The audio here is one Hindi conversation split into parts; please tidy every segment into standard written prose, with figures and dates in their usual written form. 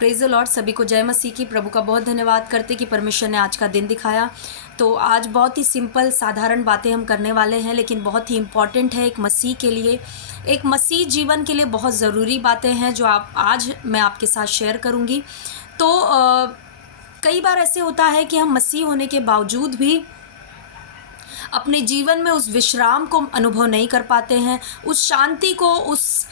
Praise the Lord. सभी को जय मसीह की। प्रभु का बहुत धन्यवाद करते कि परमेश्वर ने आज का दिन दिखाया। तो आज बहुत ही सिंपल साधारण बातें हम करने वाले हैं, लेकिन बहुत ही इम्पॉर्टेंट है एक मसीह के लिए, एक मसीह जीवन के लिए बहुत ज़रूरी बातें हैं जो आज मैं आपके साथ शेयर करूँगी। तो कई बार ऐसे होता है कि हम मसीह होने के बावजूद भी अपने जीवन में उस विश्राम को अनुभव नहीं कर पाते हैं, उस शांति को, उस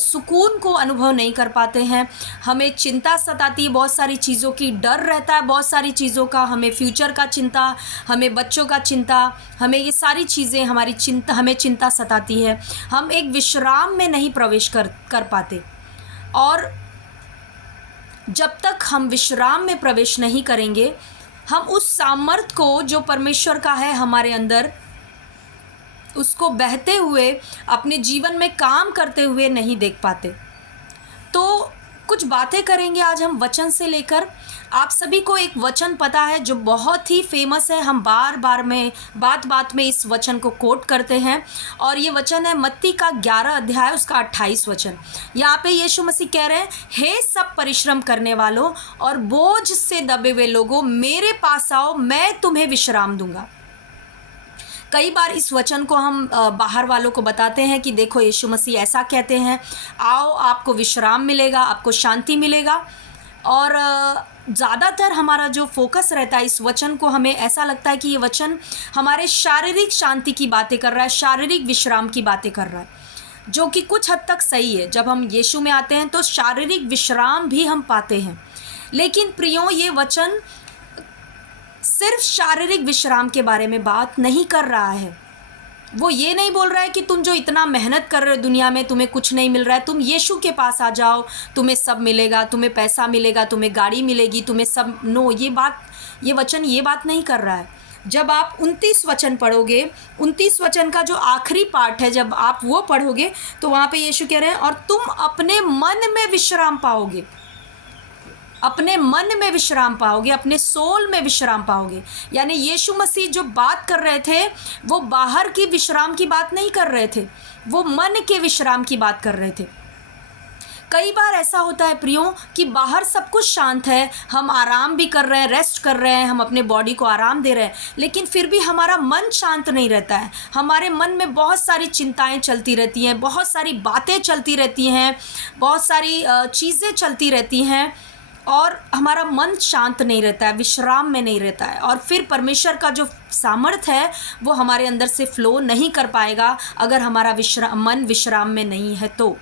सुकून को अनुभव नहीं कर पाते हैं। हमें चिंता सताती है, बहुत सारी चीज़ों की डर रहता है, बहुत सारी चीज़ों का, हमें फ्यूचर का चिंता, हमें बच्चों का चिंता, हमें ये सारी चीज़ें हमें चिंता सताती है। हम एक विश्राम में नहीं प्रवेश कर पाते। और जब तक हम विश्राम में प्रवेश नहीं करेंगे, हम उस सामर्थ को जो परमेश्वर का है हमारे अंदर, उसको बहते हुए अपने जीवन में काम करते हुए नहीं देख पाते। तो कुछ बातें करेंगे आज हम वचन से लेकर। आप सभी को एक वचन पता है जो बहुत ही फेमस है, हम बार बात में इस वचन को कोट करते हैं, और ये वचन है मत्ती का 11 अध्याय उसका 28 वचन। यहाँ पे यीशु मसीह कह रहे हैं, हे सब परिश्रम करने वालों और बोझ से दबे हुए लोगों, मेरे पास आओ, मैं तुम्हें विश्राम दूंगा। कई बार इस वचन को हम बाहर वालों को बताते हैं कि देखो यीशु मसीह ऐसा कहते हैं, आओ आपको विश्राम मिलेगा, आपको शांति मिलेगा। और ज़्यादातर हमारा जो फोकस रहता है इस वचन को, हमें ऐसा लगता है कि ये वचन हमारे शारीरिक शांति की बातें कर रहा है, शारीरिक विश्राम की बातें कर रहा है, जो कि कुछ हद तक सही है। जब हम यीशु में आते हैं तो शारीरिक विश्राम भी हम पाते हैं। लेकिन प्रियो, ये वचन सिर्फ शारीरिक विश्राम के बारे में बात नहीं कर रहा है। वो ये नहीं बोल रहा है कि तुम जो इतना मेहनत कर रहे हो दुनिया में, तुम्हें कुछ नहीं मिल रहा है, तुम यीशु के पास आ जाओ, तुम्हें सब मिलेगा, तुम्हें पैसा मिलेगा, तुम्हें गाड़ी मिलेगी, तुम्हें सब। नो, ये वचन ये बात नहीं कर रहा है। जब आप 29 वचन पढ़ोगे, 29 वचन का जो आखिरी पार्ट है, जब आप वो पढ़ोगे तो वहाँ पे यीशु कह रहे हैं, और तुम अपने मन में विश्राम पाओगे, अपने मन में विश्राम पाओगे, अपने सोल में विश्राम पाओगे। यानी यीशु मसीह जो बात कर रहे थे वो बाहर की विश्राम की बात नहीं कर रहे थे, वो मन के विश्राम की बात कर रहे थे। कई बार ऐसा होता है प्रियो कि बाहर सब कुछ शांत है, हम आराम भी कर रहे हैं, रेस्ट कर रहे हैं, हम अपने बॉडी को आराम दे रहे हैं, लेकिन फिर भी हमारा मन शांत नहीं रहता है। हमारे मन में बहुत सारी चिंताएं चलती रहती हैं, बहुत सारी बातें चलती रहती हैं, बहुत सारी चीज़ें चलती रहती हैं, और हमारा मन शांत नहीं रहता है, विश्राम में नहीं रहता है। और फिर परमेश्वर का जो सामर्थ है वो हमारे अंदर से फ्लो नहीं कर पाएगा अगर हमारा मन विश्राम में नहीं है। तो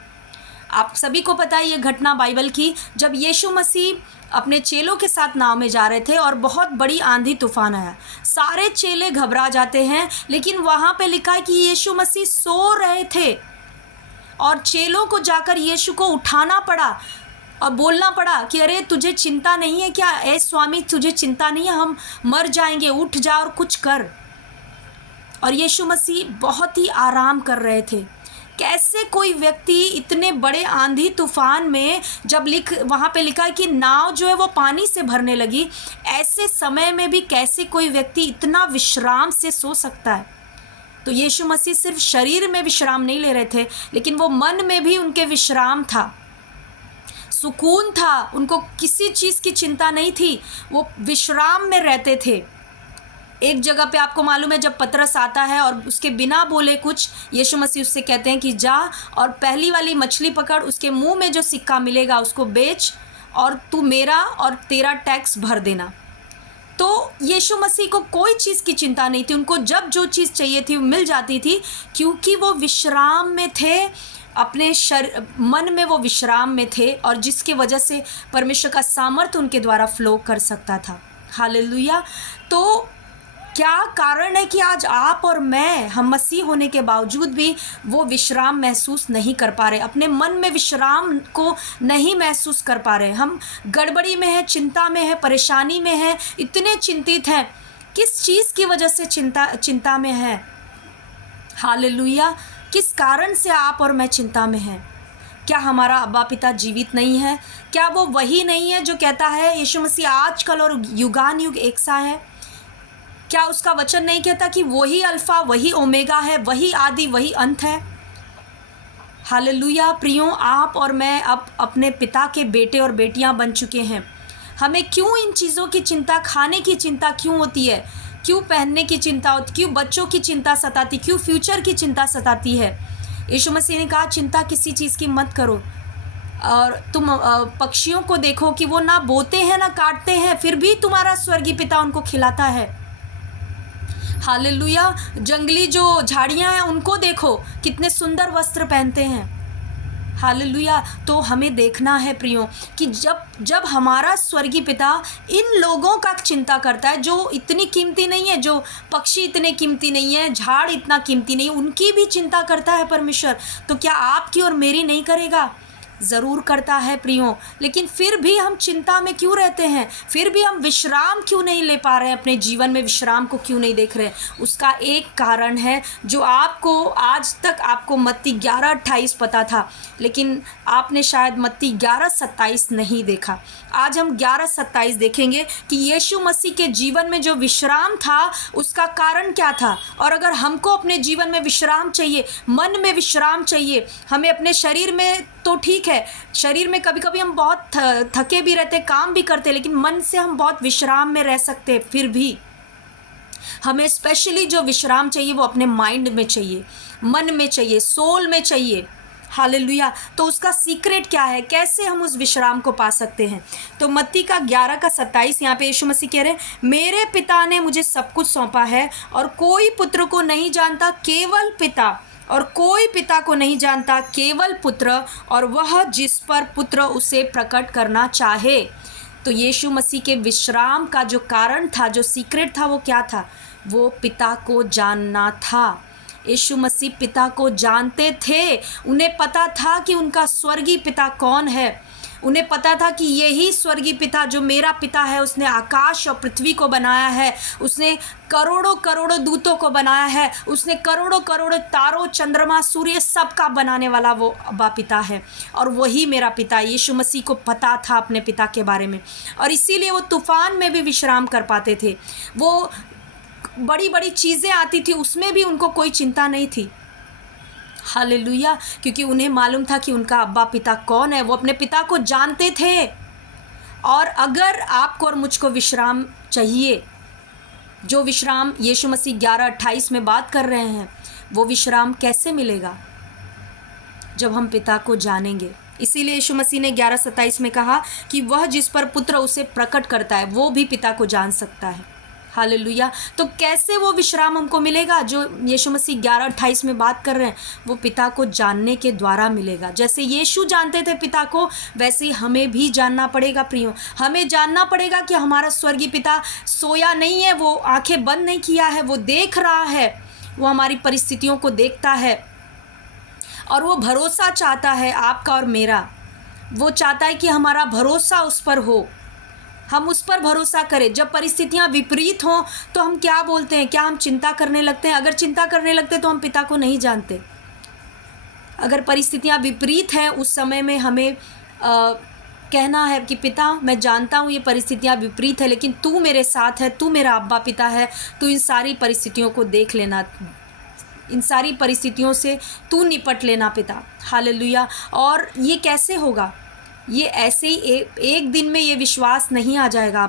आप सभी को पता है ये घटना बाइबल की, जब यीशु मसीह अपने चेलों के साथ नाव में जा रहे थे और बहुत बड़ी आंधी तूफान आया। सारे चेले घबरा जाते हैं, लेकिन वहाँ पे लिखा है कि यीशु मसीह सो रहे थे और चेलों को जाकर यीशु को उठाना पड़ा और बोलना पड़ा कि अरे तुझे चिंता नहीं है क्या? ए स्वामी, तुझे चिंता नहीं है, हम मर जाएंगे, उठ जा और कुछ कर। और यीशु मसीह बहुत ही आराम कर रहे थे। कैसे कोई व्यक्ति इतने बड़े आंधी तूफान में, जब वहाँ पे लिखा है कि नाव जो है वो पानी से भरने लगी, ऐसे समय में भी कैसे कोई व्यक्ति इतना विश्राम से सो सकता है? तो यीशु मसीह सिर्फ शरीर में विश्राम नहीं ले रहे थे, लेकिन वो मन में भी उनके विश्राम था, सुकून था, उनको किसी चीज़ की चिंता नहीं थी, वो विश्राम में रहते थे। एक जगह पे आपको मालूम है, जब पतरस आता है और उसके बिना बोले कुछ, यीशु मसीह उससे कहते हैं कि जा और पहली वाली मछली पकड़, उसके मुंह में जो सिक्का मिलेगा उसको बेच, और तू मेरा और तेरा टैक्स भर देना। तो यीशु मसीह को कोई चीज़ की चिंता नहीं थी, उनको जब जो चीज़ चाहिए थी वो मिल जाती थी, क्योंकि वो विश्राम में थे, अपने मन में वो विश्राम में थे, और जिसके वजह से परमेश्वर का सामर्थ उनके द्वारा फ्लो कर सकता था। हालेलुया। तो क्या कारण है कि आज आप और मैं, हम मसीह होने के बावजूद भी वो विश्राम महसूस नहीं कर पा रहे, अपने मन में विश्राम को नहीं महसूस कर पा रहे? हम गड़बड़ी में हैं, चिंता में हैं, परेशानी में हैं, इतने चिंतित हैं। किस चीज़ की वजह से चिंता में हैं? हालेलुया। किस कारण से आप और मैं चिंता में हैं? क्या हमारा अब्बा पिता जीवित नहीं है? क्या वो वही नहीं है जो कहता है यीशु मसीह आजकल और युगान युग एक सा है? क्या उसका वचन नहीं कहता कि वही अल्फ़ा, वही ओमेगा है, वही आदि, वही अंत है? हालेलुया प्रियो, आप और मैं अब अपने पिता के बेटे और बेटियां बन चुके हैं। हमें क्यों इन चीज़ों की चिंता, खाने की चिंता क्यों होती है, क्यों पहनने की चिंता होती, क्यों बच्चों की चिंता सताती, क्यों फ्यूचर की चिंता सताती है। यीशु मसीह ने कहा चिंता किसी चीज़ की मत करो। और तुम पक्षियों को देखो कि वो ना बोते हैं ना काटते हैं, फिर भी तुम्हारा स्वर्गीय पिता उनको खिलाता है। हालेलुया, जंगली जो झाड़ियाँ हैं उनको देखो कितने सुंदर वस्त्र पहनते हैं। हालेलुया, तो हमें देखना है प्रियो कि जब जब हमारा स्वर्गीय पिता इन लोगों का चिंता करता है जो इतनी कीमती नहीं है, जो पक्षी इतने कीमती नहीं है, झाड़ इतना कीमती नहीं, उनकी भी चिंता करता है परमेश्वर, तो क्या आपकी और मेरी नहीं करेगा? ज़रूर करता है प्रियो। लेकिन फिर भी हम चिंता में क्यों रहते हैं, फिर भी हम विश्राम क्यों नहीं ले पा रहे हैं, अपने जीवन में विश्राम को क्यों नहीं देख रहे हैं? उसका एक कारण है जो आपको आज तक आपको मत्ती 11:28 पता था, लेकिन आपने शायद मत्ती 11:27 नहीं देखा। आज हम 11:27 देखेंगे कि यीशु मसीह के जीवन में जो विश्राम था उसका कारण क्या था। और अगर हमको अपने जीवन में विश्राम चाहिए, मन में विश्राम चाहिए, हमें अपने शरीर में तो ठीक है, शरीर में कभी कभी हम बहुत थके भी रहते, काम भी करते, लेकिन मन से हम बहुत विश्राम में रह सकते। फिर भी हमें स्पेशली जो विश्राम चाहिए वो अपने माइंड में चाहिए, मन में चाहिए, सोल में चाहिए। हालेलुया, तो उसका सीक्रेट क्या है, कैसे हम उस विश्राम को पा सकते हैं? तो मत्ती का 11:27 यहाँ पे यीशु मसीह कह रहे हैं, मेरे पिता ने मुझे सब कुछ सौंपा है और कोई पुत्र को नहीं जानता केवल पिता, और कोई पिता को नहीं जानता केवल पुत्र, और वह जिस पर पुत्र उसे प्रकट करना चाहे। तो यीशु मसीह के विश्राम का जो कारण था, जो सीक्रेट था, वो क्या था? वो पिता को जानना था। यीशु मसीह पिता को जानते थे, उन्हें पता था कि उनका स्वर्गीय पिता कौन है। उन्हें पता था कि यही स्वर्गीय पिता जो मेरा पिता है, उसने आकाश और पृथ्वी को बनाया है, उसने करोड़ों करोड़ों दूतों को बनाया है, उसने करोड़ों करोड़ों तारों, चंद्रमा, सूर्य सब का बनाने वाला वो अब्बा पिता है। और वही मेरा पिता, यीशु मसीह को पता था अपने पिता के बारे में, और इसीलिए वो तूफान में भी विश्राम कर पाते थे। वो बड़ी बड़ी चीज़ें आती थी, उसमें भी उनको कोई चिंता नहीं थी। हालेलुया, क्योंकि उन्हें मालूम था कि उनका अब्बा पिता कौन है, वो अपने पिता को जानते थे। और अगर आपको और मुझको विश्राम चाहिए, जो विश्राम यीशु मसीह 11:28 में बात कर रहे हैं, वो विश्राम कैसे मिलेगा? जब हम पिता को जानेंगे। इसीलिए यीशु मसीह ने 11:27 में कहा कि वह जिस पर पुत्र उसे प्रकट करता है वो भी पिता को जान सकता है। हालेलुया, तो कैसे वो विश्राम हमको मिलेगा जो यीशु मसीह 11:28 में बात कर रहे हैं? वो पिता को जानने के द्वारा मिलेगा। जैसे यीशु जानते थे पिता को, वैसे ही हमें भी जानना पड़ेगा प्रियो। हमें जानना पड़ेगा कि हमारा स्वर्गीय पिता सोया नहीं है, वो आंखें बंद नहीं किया है, वो देख रहा है, वो हमारी परिस्थितियों को देखता है, और वो भरोसा चाहता है आपका और मेरा। वो चाहता है कि हमारा भरोसा उस पर हो, हम उस पर भरोसा करें। जब परिस्थितियां विपरीत हों तो हम क्या बोलते हैं? क्या हम चिंता करने लगते हैं? अगर चिंता करने लगते तो हम पिता को नहीं जानते। अगर परिस्थितियां विपरीत हैं, उस समय में हमें कहना है कि पिता, मैं जानता हूँ ये परिस्थितियां विपरीत है, लेकिन तू मेरे साथ है, तू मेरा अब्बा पिता है, तू इन सारी परिस्थितियों को देख लेना, इन सारी परिस्थितियों से तू निपट लेना पिता। हालेलुया। और ये कैसे होगा? ये ऐसे ही एक दिन में ये विश्वास नहीं आ जाएगा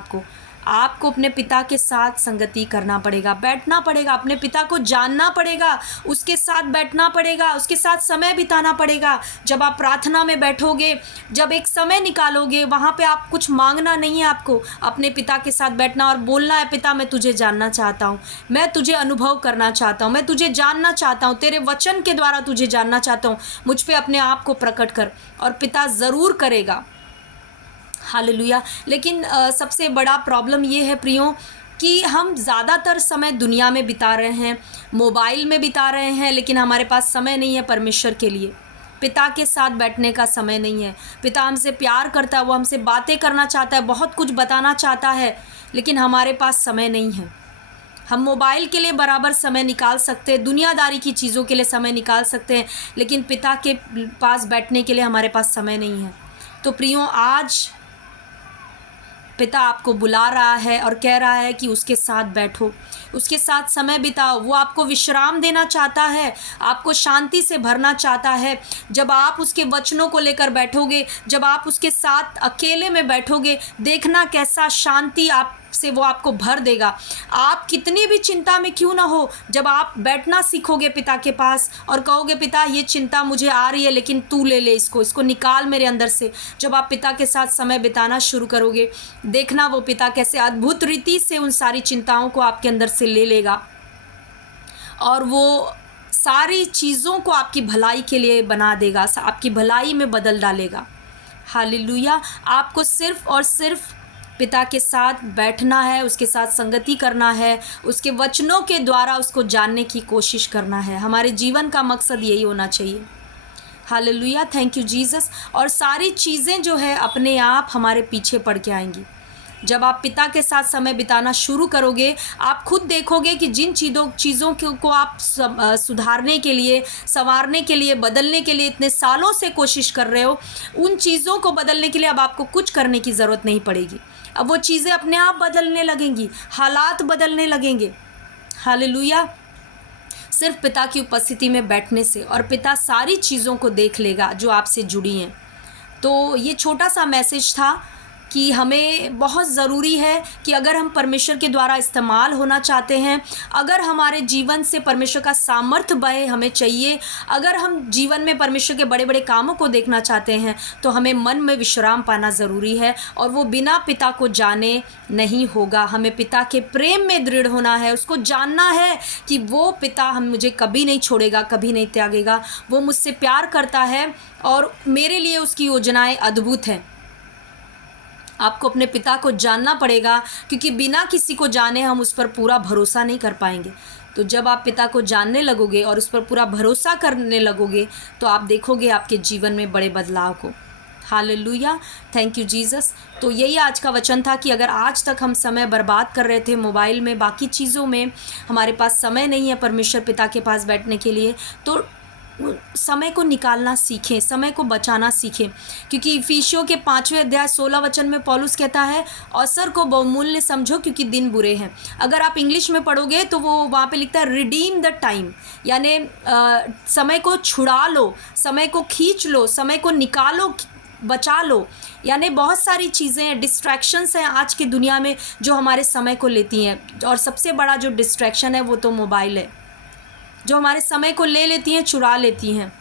आपको अपने पिता के साथ संगति करना पड़ेगा, बैठना पड़ेगा, अपने पिता को जानना पड़ेगा, उसके साथ बैठना पड़ेगा, उसके साथ समय बिताना पड़ेगा। जब आप प्रार्थना में बैठोगे, जब एक समय निकालोगे, वहाँ पे आप कुछ मांगना नहीं है, आपको अपने पिता के साथ बैठना और बोलना है, पिता मैं तुझे जानना चाहता हूँ, मैं तुझे अनुभव करना चाहता हूँ, मैं तुझे जानना चाहता हूँ, तेरे वचन के द्वारा तुझे जानना चाहता हूँ, मुझ पे अपने आप को प्रकट कर। और पिता ज़रूर करेगा। हालेलुया। लेकिन सबसे बड़ा प्रॉब्लम ये है प्रियो कि हम ज़्यादातर समय दुनिया में बिता रहे हैं, मोबाइल में बिता रहे हैं, लेकिन हमारे पास समय नहीं है परमेश्वर के लिए। पिता के साथ बैठने का समय नहीं है। पिता हमसे प्यार करता है, वो हमसे बातें करना चाहता है, बहुत कुछ बताना चाहता है, लेकिन हमारे पास समय नहीं है। हम मोबाइल के लिए बराबर समय निकाल सकते हैं, दुनियादारी की चीज़ों के लिए समय निकाल सकते हैं, लेकिन पिता के पास बैठने के लिए हमारे पास समय नहीं है। तो प्रियो, आज पिता आपको बुला रहा है और कह रहा है कि उसके साथ बैठो, उसके साथ समय बिताओ। वो आपको विश्राम देना चाहता है, आपको शांति से भरना चाहता है। जब आप उसके वचनों को लेकर बैठोगे, जब आप उसके साथ अकेले में बैठोगे, देखना कैसा शांति आप से वो आपको भर देगा। आप कितनी भी चिंता में क्यों ना हो, जब आप बैठना सीखोगे पिता के पास और कहोगे पिता ये चिंता मुझे आ रही है लेकिन तू ले ले इसको निकाल मेरे अंदर से। जब आप पिता के साथ समय बिताना शुरू करोगे, देखना वो पिता कैसे अद्भुत रीति से उन सारी चिंताओं को आपके अंदर से ले लेगा और वो सारी चीज़ों को आपकी भलाई के लिए बना देगा, आपकी भलाई में बदल डालेगा। हालेलुया। आपको सिर्फ और सिर्फ पिता के साथ बैठना है, उसके साथ संगति करना है, उसके वचनों के द्वारा उसको जानने की कोशिश करना है। हमारे जीवन का मकसद यही होना चाहिए। Hallelujah, thank you Jesus. और सारी चीज़ें जो है अपने आप हमारे पीछे पड़ के आएंगी। जब आप पिता के साथ समय बिताना शुरू करोगे, आप खुद देखोगे कि जिन चीज़ों को आप सुधारने के लिए, संवारने के लिए, बदलने के लिए इतने सालों से कोशिश कर रहे हो, उन चीज़ों को बदलने के लिए अब आपको कुछ करने की ज़रूरत नहीं पड़ेगी। अब वो चीज़ें अपने आप बदलने लगेंगी, हालात बदलने लगेंगे। हालेलुया। सिर्फ पिता की उपस्थिति में बैठने से, और पिता सारी चीज़ों को देख लेगा जो आपसे जुड़ी हैं। तो ये छोटा सा मैसेज था कि हमें बहुत ज़रूरी है कि अगर हम परमेश्वर के द्वारा इस्तेमाल होना चाहते हैं, अगर हमारे जीवन से परमेश्वर का सामर्थ्य बहे हमें चाहिए, अगर हम जीवन में परमेश्वर के बड़े बड़े कामों को देखना चाहते हैं, तो हमें मन में विश्राम पाना ज़रूरी है। और वो बिना पिता को जाने नहीं होगा। हमें पिता के प्रेम में दृढ़ होना है, उसको जानना है कि वो पिता मुझे कभी नहीं छोड़ेगा, कभी नहीं त्यागेगा। वो मुझसे प्यार करता है और मेरे लिए उसकी योजनाएं अद्भुत हैं। आपको अपने पिता को जानना पड़ेगा, क्योंकि बिना किसी को जाने हम उस पर पूरा भरोसा नहीं कर पाएंगे। तो जब आप पिता को जानने लगोगे और उस पर पूरा भरोसा करने लगोगे, तो आप देखोगे आपके जीवन में बड़े बदलाव को। Hallelujah, thank you Jesus. तो यही आज का वचन था कि अगर आज तक हम समय बर्बाद कर रहे थे मोबाइल में, बाकी चीज़ों में, हमारे पास समय नहीं है परमेश्वर पिता के पास बैठने के लिए, तो समय को निकालना सीखें, समय को बचाना सीखें। क्योंकि इफिसियों के 5वें अध्याय 16 वचन में पौलुस कहता है, अवसर को बहुमूल्य समझो क्योंकि दिन बुरे हैं। अगर आप इंग्लिश में पढ़ोगे तो वो वहाँ पे लिखता है रिडीम द टाइम, यानी समय को छुड़ा लो, समय को खींच लो, समय को निकालो, बचा लो। यानी बहुत सारी चीज़ें, डिस्ट्रैक्शंस हैं आज की दुनिया में जो हमारे समय को लेती हैं, और सबसे बड़ा जो डिस्ट्रैक्शन है वो तो मोबाइल है, जो हमारे समय को ले लेती हैं, चुरा लेती हैं।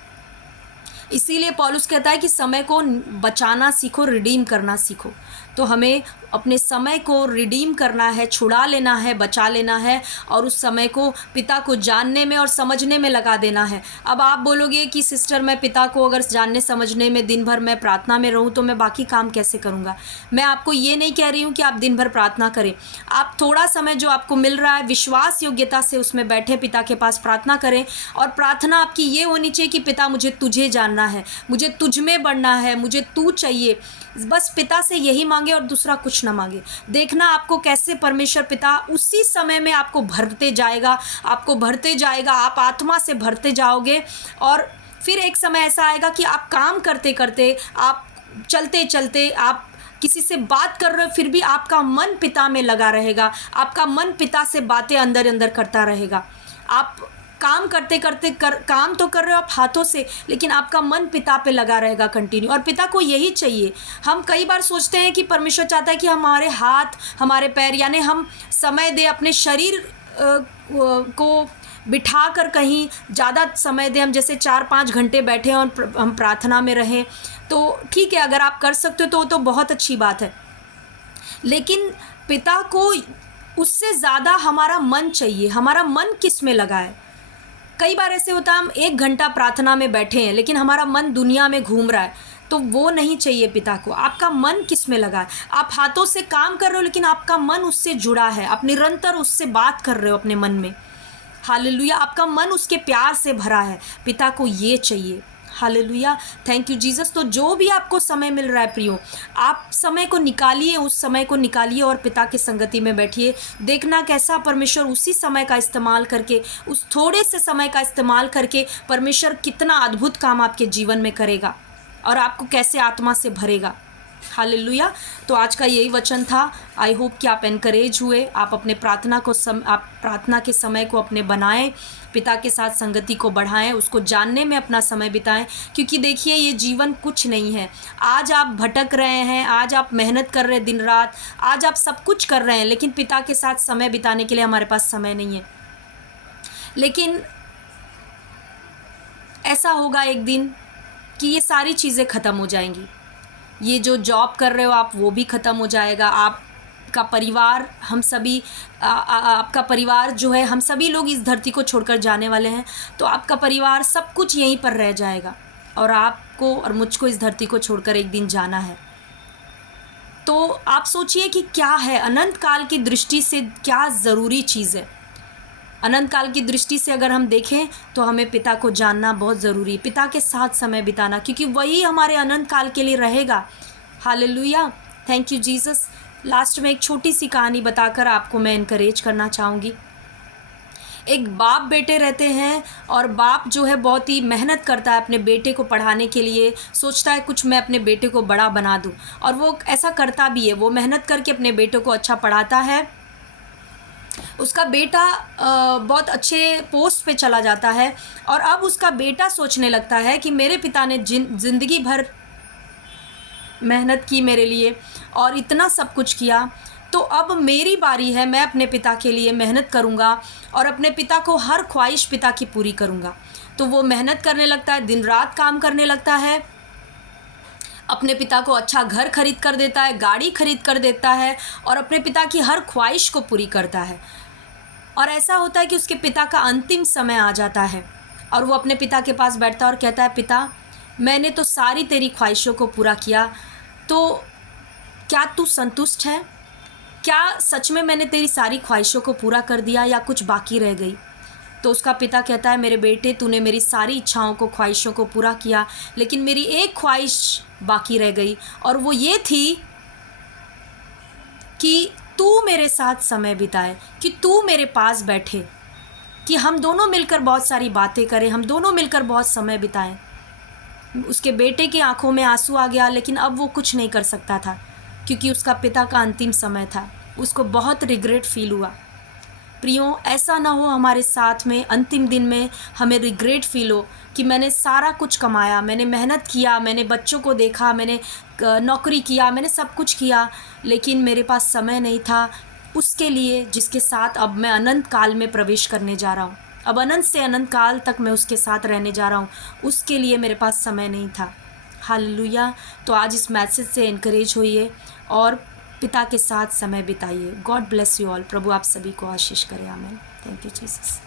इसीलिए पौलुस कहता है कि समय को बचाना सीखो, रिडीम करना सीखो। तो हमें अपने समय को रिडीम करना है, छुड़ा लेना है, बचा लेना है, और उस समय को पिता को जानने में और समझने में लगा देना है। अब आप बोलोगे कि सिस्टर मैं पिता को अगर जानने समझने में दिन भर मैं प्रार्थना में रहूं तो मैं बाकी काम कैसे करूंगा? मैं आपको ये नहीं कह रही हूं कि आप दिन भर प्रार्थना करें। आप थोड़ा समय जो आपको मिल रहा है विश्वास योग्यता से उसमें बैठे पिता के पास प्रार्थना करें। और प्रार्थना आपकी ये होनी चाहिए कि पिता मुझे तुझे जानना है, मुझे तुझ में बढ़ना है, मुझे तू चाहिए। बस पिता से यही मांगे और दूसरा कुछ ना मांगे। देखना आपको कैसे परमेश्वर पिता उसी समय में आपको भरते जाएगा, आपको भरते जाएगा, आप आत्मा से भरते जाओगे। और फिर एक समय ऐसा आएगा कि आप काम करते करते, आप चलते चलते, आप किसी से बात कर रहे हो फिर भी आपका मन पिता में लगा रहेगा, आपका मन पिता से बातें अंदर अंदर करता रहेगा। आप काम करते करते काम तो कर रहे हो आप हाथों से, लेकिन आपका मन पिता पे लगा रहेगा कंटिन्यू। और पिता को यही चाहिए। हम कई बार सोचते हैं कि परमेश्वर चाहता है कि हमारे हाथ, हमारे पैर, यानी हम समय दें, अपने शरीर को बिठा कर कहीं ज़्यादा समय दें। हम जैसे 4-5 घंटे बैठे हैं और हम प्रार्थना में रहें, तो ठीक है, अगर आप कर सकते हो तो बहुत अच्छी बात है। लेकिन पिता को उससे ज़्यादा हमारा मन चाहिए। हमारा मन किस में लगा है? कई बार ऐसे होता है हम 1 घंटा प्रार्थना में बैठे हैं लेकिन हमारा मन दुनिया में घूम रहा है, तो वो नहीं चाहिए पिता को। आपका मन किस में लगा है? आप हाथों से काम कर रहे हो लेकिन आपका मन उससे जुड़ा है, आप निरंतर उससे बात कर रहे हो अपने मन में। हालेलुया, आपका मन उसके प्यार से भरा है। पिता को ये चाहिए। Hallelujah, thank you Jesus. तो जो भी आपको समय मिल रहा है प्रियो, आप समय को निकालिए, उस समय को निकालिए और पिता की संगति में बैठिए। देखना कैसा परमेश्वर उसी समय का इस्तेमाल करके, उस थोड़े से समय का इस्तेमाल करके परमेश्वर कितना अद्भुत काम आपके जीवन में करेगा और आपको कैसे आत्मा से भरेगा। हालेलुया। तो आज का यही वचन था। आई होप कि आप एनकरेज हुए, आप अपने आप प्रार्थना के समय को अपने बनाएं, पिता के साथ संगति को बढ़ाएं, उसको जानने में अपना समय बिताएं। क्योंकि देखिए ये जीवन कुछ नहीं है। आज आप भटक रहे हैं, आज आप मेहनत कर रहे हैं दिन रात, आज आप सब कुछ कर रहे हैं, लेकिन पिता के साथ समय बिताने के लिए हमारे पास समय नहीं है। लेकिन ऐसा होगा एक दिन कि ये सारी चीज़ें ख़त्म हो जाएंगी। ये जो जॉब कर रहे हो आप, वो भी ख़त्म हो जाएगा। आपका परिवार, हम सभी आपका परिवार जो है, हम सभी लोग इस धरती को छोड़कर जाने वाले हैं। तो आपका परिवार, सब कुछ यहीं पर रह जाएगा और आपको और मुझको इस धरती को छोड़कर एक दिन जाना है। तो आप सोचिए कि क्या है अनंत काल की दृष्टि से क्या ज़रूरी चीज़ है। अनंत काल की दृष्टि से अगर हम देखें तो हमें पिता को जानना बहुत ज़रूरी है, पिता के साथ समय बिताना, क्योंकि वही हमारे अनंत काल के लिए रहेगा। Hallelujah, thank you Jesus. Last में एक छोटी सी कहानी बताकर आपको मैं इनकरेज करना चाहूँगी। एक बाप बेटे रहते हैं और बाप जो है बहुत ही मेहनत करता है अपने बेटे को पढ़ाने के लिए, सोचता है कुछ मैं अपने बेटे को बड़ा बना दूँ, और वो ऐसा करता भी है। वो मेहनत करके अपने बेटे को अच्छा पढ़ाता है। उसका बेटा बहुत अच्छे पोस्ट पे चला जाता है और अब उसका बेटा सोचने लगता है कि मेरे पिता ने ज़िंदगी भर मेहनत की मेरे लिए और इतना सब कुछ किया, तो अब मेरी बारी है, मैं अपने पिता के लिए मेहनत करूँगा और अपने पिता को हर ख्वाहिश पिता की पूरी करूँगा। तो वो मेहनत करने लगता है, दिन रात काम करने लगता है, अपने पिता को अच्छा घर खरीद कर देता है, गाड़ी खरीद कर देता है और अपने पिता की हर ख्वाहिश को पूरी करता है। और ऐसा होता है कि उसके पिता का अंतिम समय आ जाता है और वो अपने पिता के पास बैठता है और कहता है, पिता मैंने तो सारी तेरी ख्वाहिशों को पूरा किया, तो क्या तू संतुष्ट है? क्या सच में मैंने तेरी सारी ख्वाहिशों को पूरा कर दिया या कुछ बाकी रह गई? तो उसका पिता कहता है, मेरे बेटे तूने मेरी सारी इच्छाओं को, ख्वाहिशों को पूरा किया, लेकिन मेरी एक ख्वाहिश बाकी रह गई और वो ये थी कि तू मेरे साथ समय बिताए, कि तू मेरे पास बैठे, कि हम दोनों मिलकर बहुत सारी बातें करें, हम दोनों मिलकर बहुत समय बिताएं। उसके बेटे की आंखों में आंसू आ गया, लेकिन अब वो कुछ नहीं कर सकता था क्योंकि उसका पिता का अंतिम समय था। उसको बहुत रिग्रेट फील हुआ। प्रियो, ऐसा ना हो हमारे साथ में अंतिम दिन में हमें रिग्रेट फील हो कि मैंने सारा कुछ कमाया, मैंने मेहनत किया, मैंने बच्चों को देखा, मैंने नौकरी किया, मैंने सब कुछ किया, लेकिन मेरे पास समय नहीं था उसके लिए जिसके साथ अब मैं अनंत काल में प्रवेश करने जा रहा हूँ। अब अनंत से अनंत काल तक मैं उसके साथ रहने जा रहा हूँ, उसके लिए मेरे पास समय नहीं था। हालेलुया। तो आज इस मैसेज से एनकरेज होइए और पिता के साथ समय बिताइए। God bless you all. प्रभु आप सभी को आशीष करे। आमीन। Thank you Jesus.